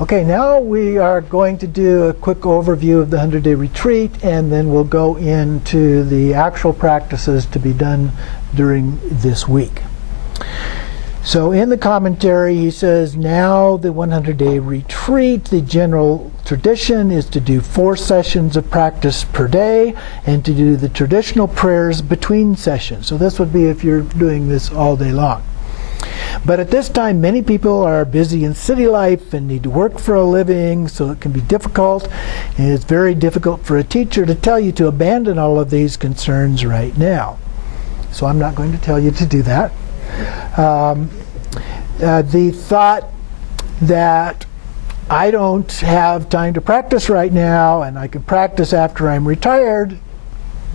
Okay, now we are going to do a quick overview of the 100-day retreat, and then we'll go into the actual practices to be done during this week. So in the commentary, he says, now the 100-day retreat, the general tradition is to do 4 sessions of practice per day and to do the traditional prayers between sessions. So this would be if you're doing this all day long. But at this time, many people are busy in city life and need to work for a living, so it can be difficult. And it's very difficult for a teacher to tell you to abandon all of these concerns right now. So I'm not going to tell you to do that. The thought that I don't have time to practice right now and I can practice after I'm retired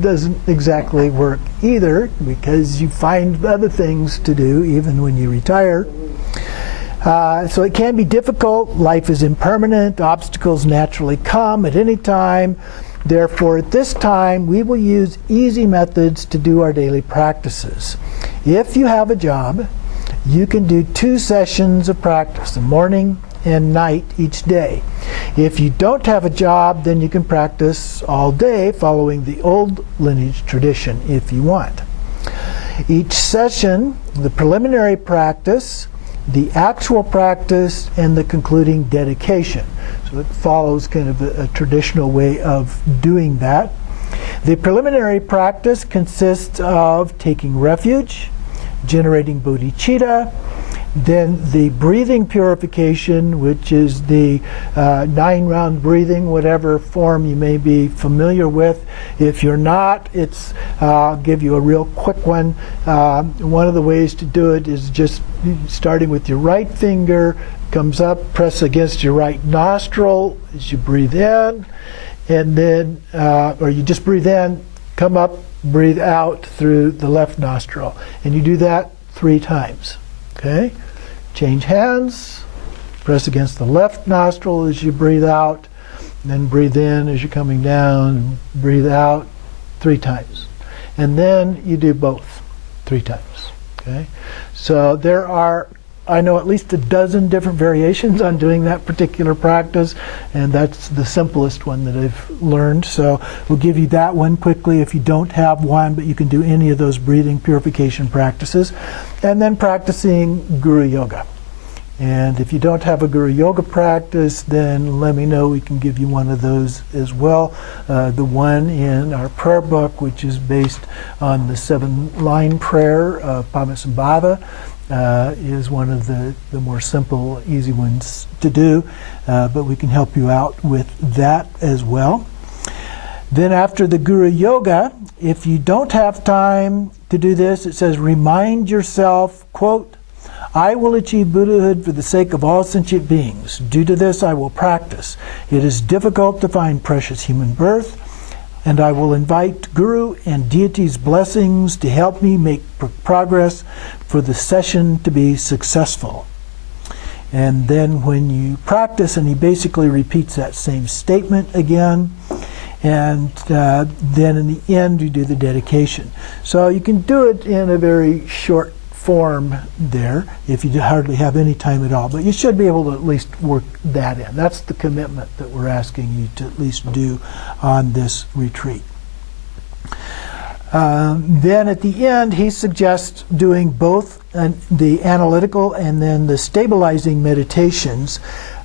doesn't exactly work either, because you find other things to do even when you retire. So it can be difficult. Life is impermanent. Obstacles naturally come at any time. Therefore, at this time, we will use easy methods to do our daily practices. If you have a job, you can do 2 sessions of practice, the morning and night each day. If you don't have a job, then you can practice all day following the old lineage tradition if you want. Each session, the preliminary practice, the actual practice, and the concluding dedication. So it follows kind of a traditional way of doing that. The preliminary practice consists of taking refuge, generating bodhicitta, then the breathing purification, which is the 9-round breathing, whatever form you may be familiar with. If you're not, I'll give you a real quick one. One of the ways to do it is just starting with your right finger, comes up, press against your right nostril as you breathe in, and then, or you just breathe in, come up, breathe out through the left nostril. And you do that 3 times. Okay? Change hands, press against the left nostril as you breathe out, and then breathe in as you're coming down, and breathe out 3 times. And then you do both 3 times. Okay? So there are, I know, at least a dozen different variations on doing that particular practice, and that's the simplest one that I've learned. So we'll give you that one quickly if you don't have one, but you can do any of those breathing purification practices. And then practicing Guru Yoga. And if you don't have a Guru Yoga practice, then let me know. We can give you one of those as well. The one in our prayer book, which is based on the 7-line prayer of Padmasambhava, is one of the more simple, easy ones to do, but we can help you out with that as well. Then after the Guru Yoga, if you don't have time to do this, it says, remind yourself, quote, I will achieve Buddhahood for the sake of all sentient beings. Due to this, I will practice. It is difficult to find precious human birth, and I will invite Guru and deity's blessings to help me make progress for the session to be successful. And then when you practice, and he basically repeats that same statement again, and then in the end you do the dedication. So you can do it in a very short form there if you hardly have any time at all, but you should be able to at least work that in. That's the commitment that we're asking you to at least do on this retreat. Then at the end, he suggests doing both the analytical and then the stabilizing meditations,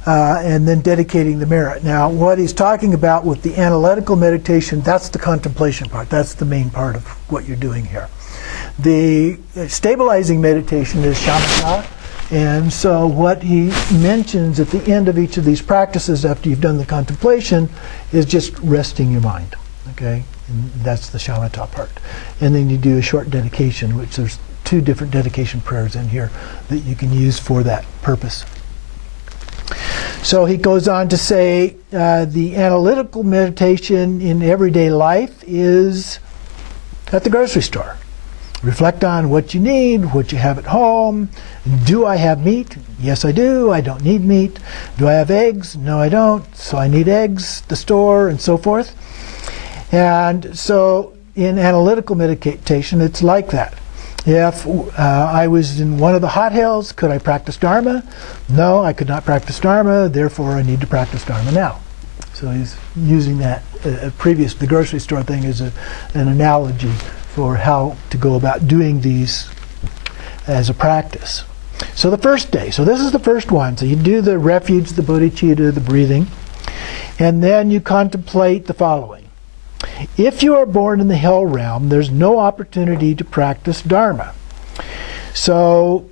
and then dedicating the merit. Now, what he's talking about with the analytical meditation, that's the contemplation part. That's the main part of what you're doing here. The stabilizing meditation is shamatha, and so what he mentions at the end of each of these practices after you've done the contemplation is just resting your mind. Okay? And that's the shamatha part. And then you do a short dedication, which there's 2 different dedication prayers in here that you can use for that purpose. So he goes on to say the analytical meditation in everyday life is at the grocery store. Reflect on what you need, what you have at home. Do I have meat? Yes, I do. I don't need meat. Do I have eggs? No, I don't. So I need eggs, the store, and so forth. And so in analytical meditation, it's like that. If I was in one of the hot hills, could I practice Dharma? No, I could not practice Dharma, therefore I need to practice Dharma now. So he's using that the grocery store thing as an analogy for how to go about doing these as a practice. So the first day, so this is the first one. So you do the refuge, the bodhicitta, the breathing, and then you contemplate the following. If you are born in the hell realm, there's no opportunity to practice Dharma. So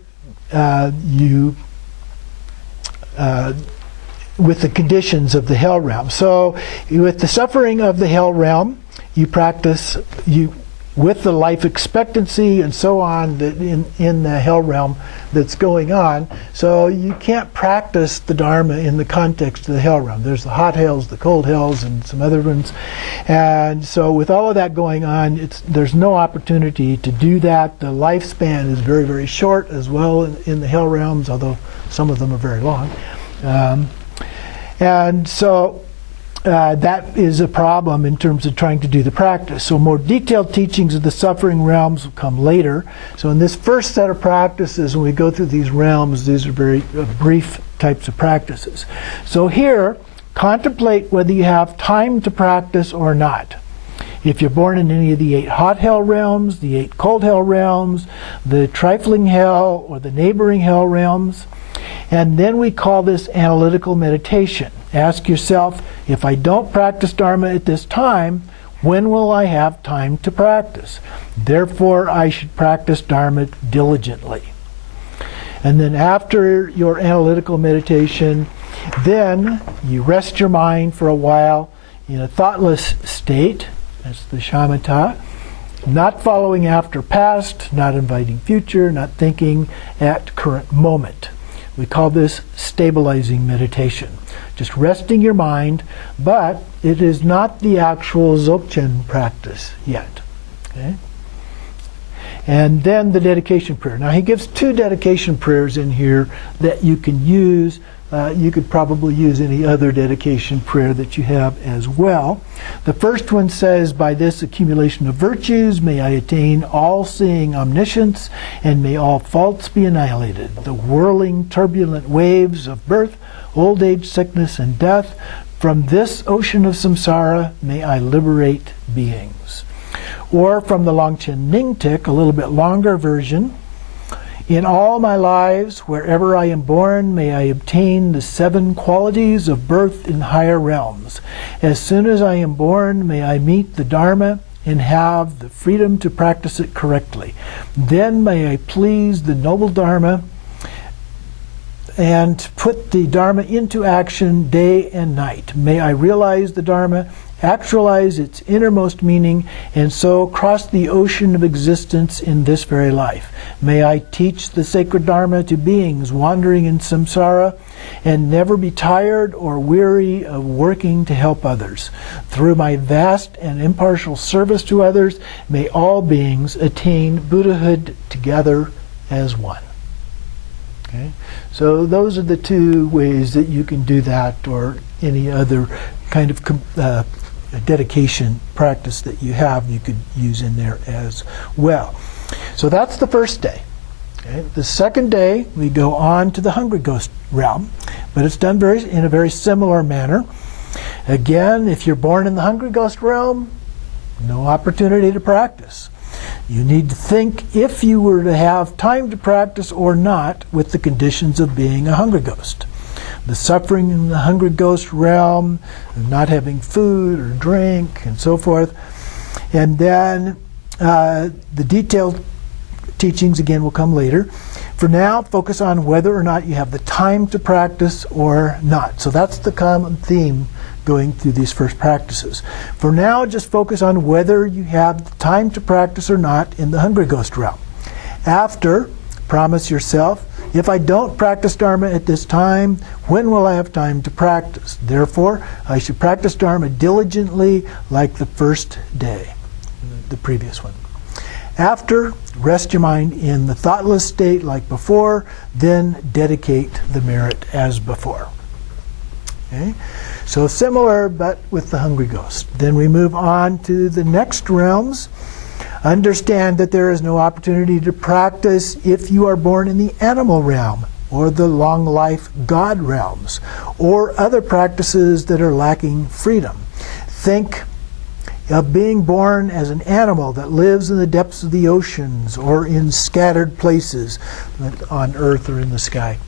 with the conditions of the hell realm. So with the suffering of the hell realm, you practice with the life expectancy and so on that in the hell realm that's going on. So you can't practice the Dharma in the context of the hell realm. There's the hot hells, the cold hells, and some other ones. And so with all of that going on, there's no opportunity to do that. The lifespan is very, very short as well in the hell realms, although some of them are very long. And so that is a problem in terms of trying to do the practice. So more detailed teachings of the suffering realms will come later. So in this first set of practices, when we go through these realms, these are very brief types of practices. So here, contemplate whether you have time to practice or not. If you're born in any of the 8 hot hell realms, the 8 cold hell realms, the trifling hell, or the neighboring hell realms. And then we call this analytical meditation. Ask yourself, if I don't practice Dharma at this time, when will I have time to practice? Therefore, I should practice Dharma diligently. And then after your analytical meditation, then you rest your mind for a while in a thoughtless state, that's the shamatha, not following after past, not inviting future, not thinking at current moment. We call this stabilizing meditation. Just resting your mind, but it is not the actual Dzogchen practice yet. Okay? And then the dedication prayer. Now he gives 2 dedication prayers in here that you can use. You could probably use any other dedication prayer that you have as well. The first one says, by this accumulation of virtues, may I attain all-seeing omniscience, and may all faults be annihilated. The whirling, turbulent waves of birth, old age, sickness, and death, from this ocean of samsara, may I liberate beings. Or from the Longchen Nyingtik, a little bit longer version, in all my lives, wherever I am born, may I obtain the 7 qualities of birth in higher realms. As soon as I am born, may I meet the Dharma and have the freedom to practice it correctly. Then may I please the noble Dharma and put the Dharma into action day and night. May I realize the Dharma, actualize its innermost meaning, and so cross the ocean of existence in this very life. May I teach the sacred Dharma to beings wandering in samsara, and never be tired or weary of working to help others. Through my vast and impartial service to others, may all beings attain Buddhahood together as one. Okay? So those are the 2 ways that you can do that, or any other kind of dedication practice that you have, you could use in there as well. So that's the first day. Okay? The second day, we go on to the hungry ghost realm, but it's done in a very similar manner. Again, if you're born in the hungry ghost realm, no opportunity to practice. You need to think if you were to have time to practice or not with the conditions of being a hungry ghost. The suffering in the hungry ghost realm, not having food or drink, and so forth. And then the detailed teachings, again, will come later. For now, focus on whether or not you have the time to practice or not. So that's the common theme going through these first practices. For now, just focus on whether you have the time to practice or not in the hungry ghost realm. After, promise yourself, if I don't practice Dharma at this time, when will I have time to practice? Therefore, I should practice Dharma diligently like the first day, the previous one. After, rest your mind in the thoughtless state like before, then dedicate the merit as before. Okay? So similar, but with the hungry ghost. Then we move on to the next realms. Understand that there is no opportunity to practice if you are born in the animal realm or the long life God realms, or other practices that are lacking freedom. Think of being born as an animal that lives in the depths of the oceans or in scattered places on earth or in the sky.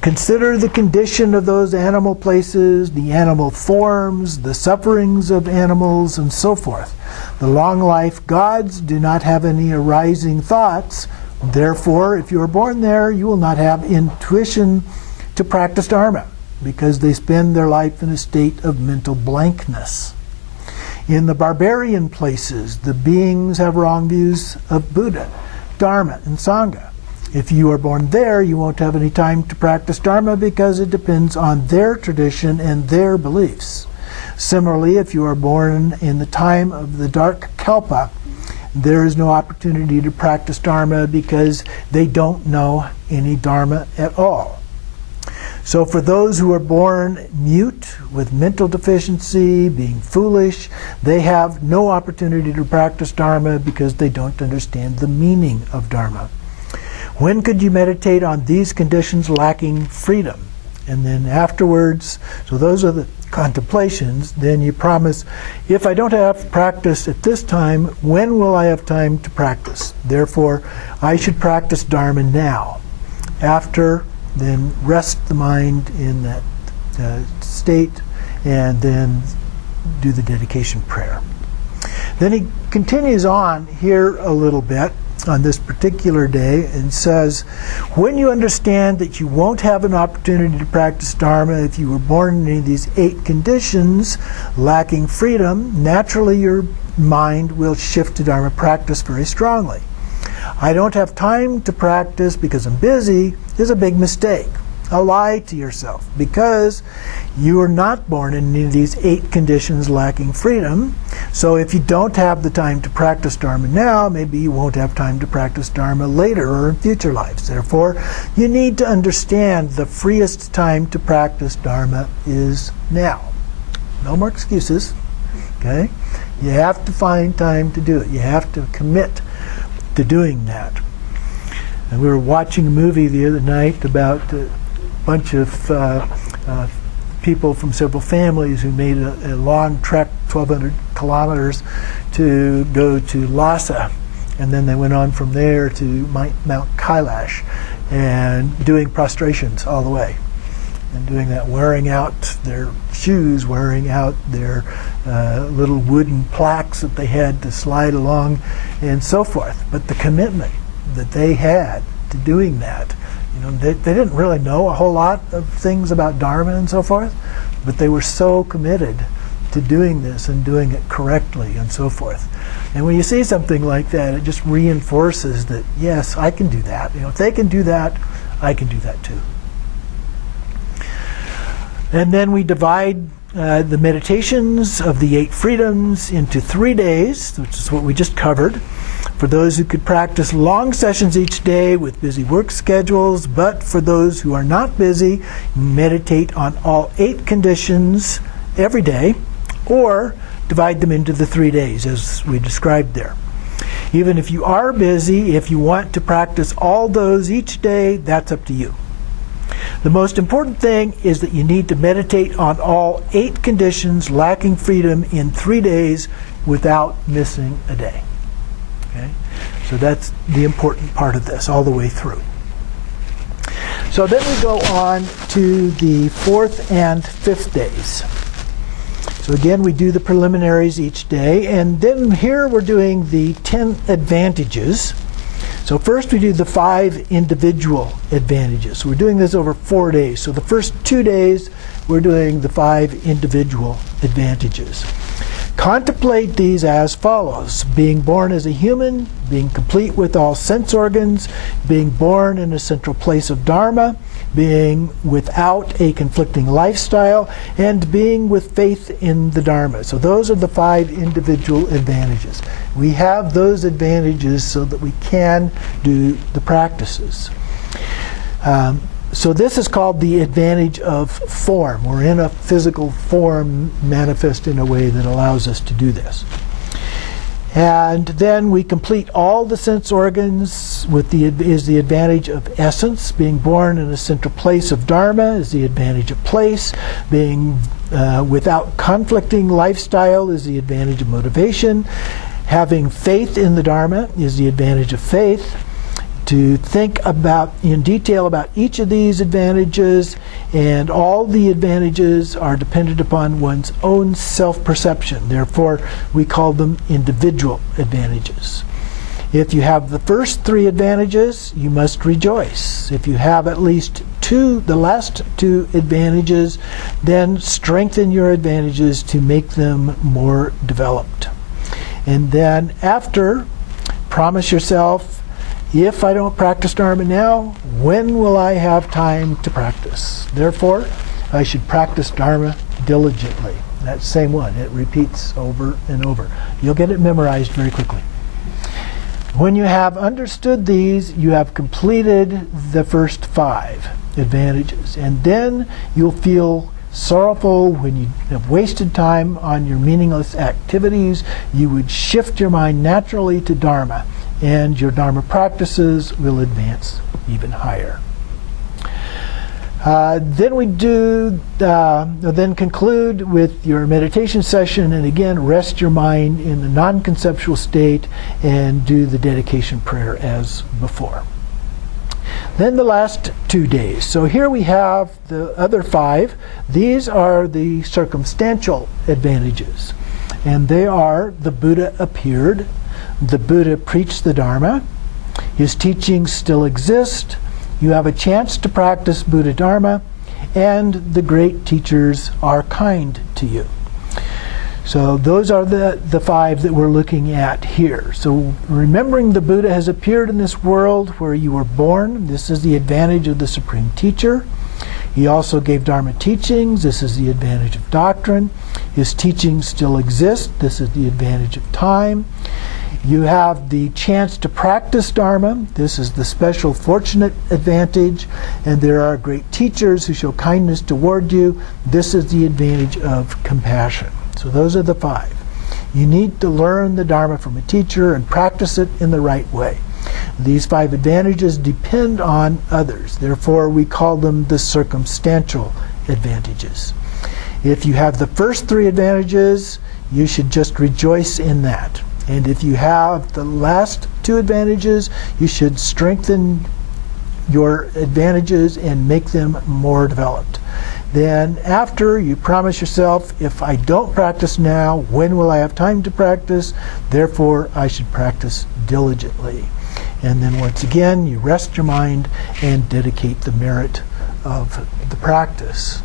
Consider the condition of those animal places, the animal forms, the sufferings of animals, and so forth. The long life gods do not have any arising thoughts. Therefore, if you are born there, you will not have intuition to practice Dharma, because they spend their life in a state of mental blankness. In the barbarian places, the beings have wrong views of Buddha, Dharma, and Sangha. If you are born there, you won't have any time to practice Dharma because it depends on their tradition and their beliefs. Similarly, if you are born in the time of the dark Kalpa, there is no opportunity to practice Dharma because they don't know any Dharma at all. So for those who are born mute, with mental deficiency, being foolish, they have no opportunity to practice Dharma because they don't understand the meaning of Dharma. When could you meditate on these conditions lacking freedom? And then afterwards, so those are the contemplations, then you promise, if I don't have practice at this time, when will I have time to practice? Therefore, I should practice Dharma now. After, then rest the mind in that state, and then do the dedication prayer. Then he continues on here a little bit on this particular day and says, when you understand that you won't have an opportunity to practice Dharma if you were born in any of these 8 conditions lacking freedom, naturally your mind will shift to Dharma practice very strongly. I don't have time to practice because I'm busy is a big mistake, a lie to yourself, because you are not born in any of these 8 conditions lacking freedom. So if you don't have the time to practice Dharma now, maybe you won't have time to practice Dharma later or in future lives. Therefore, you need to understand the freest time to practice Dharma is now. No more excuses. Okay? You have to find time to do it. You have to commit to doing that. And we were watching a movie the other night about a bunch of people from several families who made a long trek, 1,200 kilometers, to go to Lhasa. And then they went on from there to Mount Kailash, and doing prostrations all the way. And doing that, wearing out their shoes, wearing out their little wooden plaques that they had to slide along, and so forth. But the commitment that they had to doing that, they didn't really know a whole lot of things about Dharma and so forth, but they were so committed to doing this and doing it correctly and so forth. And when you see something like that, it just reinforces that, yes, I can do that. If they can do that, I can do that too. And then we divide the meditations of the 8 freedoms into 3 days, which is what we just covered. For those who could practice long sessions each day with busy work schedules, but for those who are not busy, meditate on all 8 conditions every day, or divide them into the 3 days as we described there. Even if you are busy, if you want to practice all those each day, that's up to you. The most important thing is that you need to meditate on all 8 conditions lacking freedom in 3 days without missing a day. Okay? So that's the important part of this all the way through. So then we go on to the 4th and 5th days. So again, we do the preliminaries each day, and then here we're doing the 10 advantages. So first we do the 5 individual advantages. So we're doing this over 4 days. So the first 2 days we're doing the 5 individual advantages. Contemplate these as follows: being born as a human, being complete with all sense organs, being born in a central place of Dharma, being without a conflicting lifestyle, and being with faith in the Dharma. So those are the 5 individual advantages. We have those advantages so that we can do the practices. So this is called the advantage of form. We're in a physical form manifest in a way that allows us to do this. And then we complete all the sense organs with the advantage of essence. Being born in a central place of Dharma is the advantage of place. Being without conflicting lifestyle is the advantage of motivation. Having faith in the Dharma is the advantage of faith. To think about in detail about each of these advantages, and all the advantages are dependent upon one's own self-perception. Therefore, we call them individual advantages. If you have the first three advantages, you must rejoice. If you have at least the last two advantages, then strengthen your advantages to make them more developed. And then after, promise yourself, if I don't practice Dharma now, when will I have time to practice? Therefore, I should practice Dharma diligently. That same one, it repeats over and over. You'll get it memorized very quickly. When you have understood these, you have completed the first 5 advantages. And then you'll feel sorrowful when you have wasted time on your meaningless activities. You would shift your mind naturally to Dharma, and your Dharma practices will advance even higher. Then we then conclude with your meditation session, and again rest your mind in the non-conceptual state and do the dedication prayer as before. Then the last 2 days. So here we have the other 5. These are the circumstantial advantages, and they are: the Buddha appeared, the Buddha preached the Dharma, his teachings still exist, you have a chance to practice Buddha Dharma, and the great teachers are kind to you. So those are the 5 that we're looking at here. So remembering the Buddha has appeared in this world where you were born. This is the advantage of the Supreme Teacher. He also gave Dharma teachings. This is the advantage of doctrine. His teachings still exist. This is the advantage of time. You have the chance to practice Dharma. This is the special fortunate advantage. And there are great teachers who show kindness toward you. This is the advantage of compassion. So those are the 5. You need to learn the Dharma from a teacher and practice it in the right way. These 5 advantages depend on others. Therefore, we call them the circumstantial advantages. If you have the first 3 advantages, you should just rejoice in that. And if you have the last 2 advantages, you should strengthen your advantages and make them more developed. Then after, you promise yourself, if I don't practice now, when will I have time to practice? Therefore, I should practice diligently. And then once again, you rest your mind and dedicate the merit of the practice.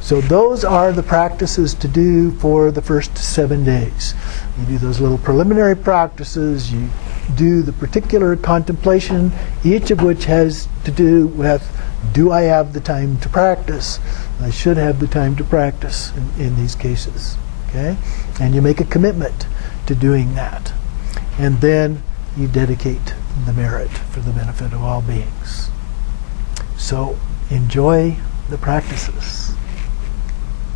So those are the practices to do for the first 7 days. You do those little preliminary practices, you do the particular contemplation, each of which has to do with, do I have the time to practice? I should have the time to practice in these cases. Okay? And you make a commitment to doing that. And then you dedicate the merit for the benefit of all beings. So enjoy the practices.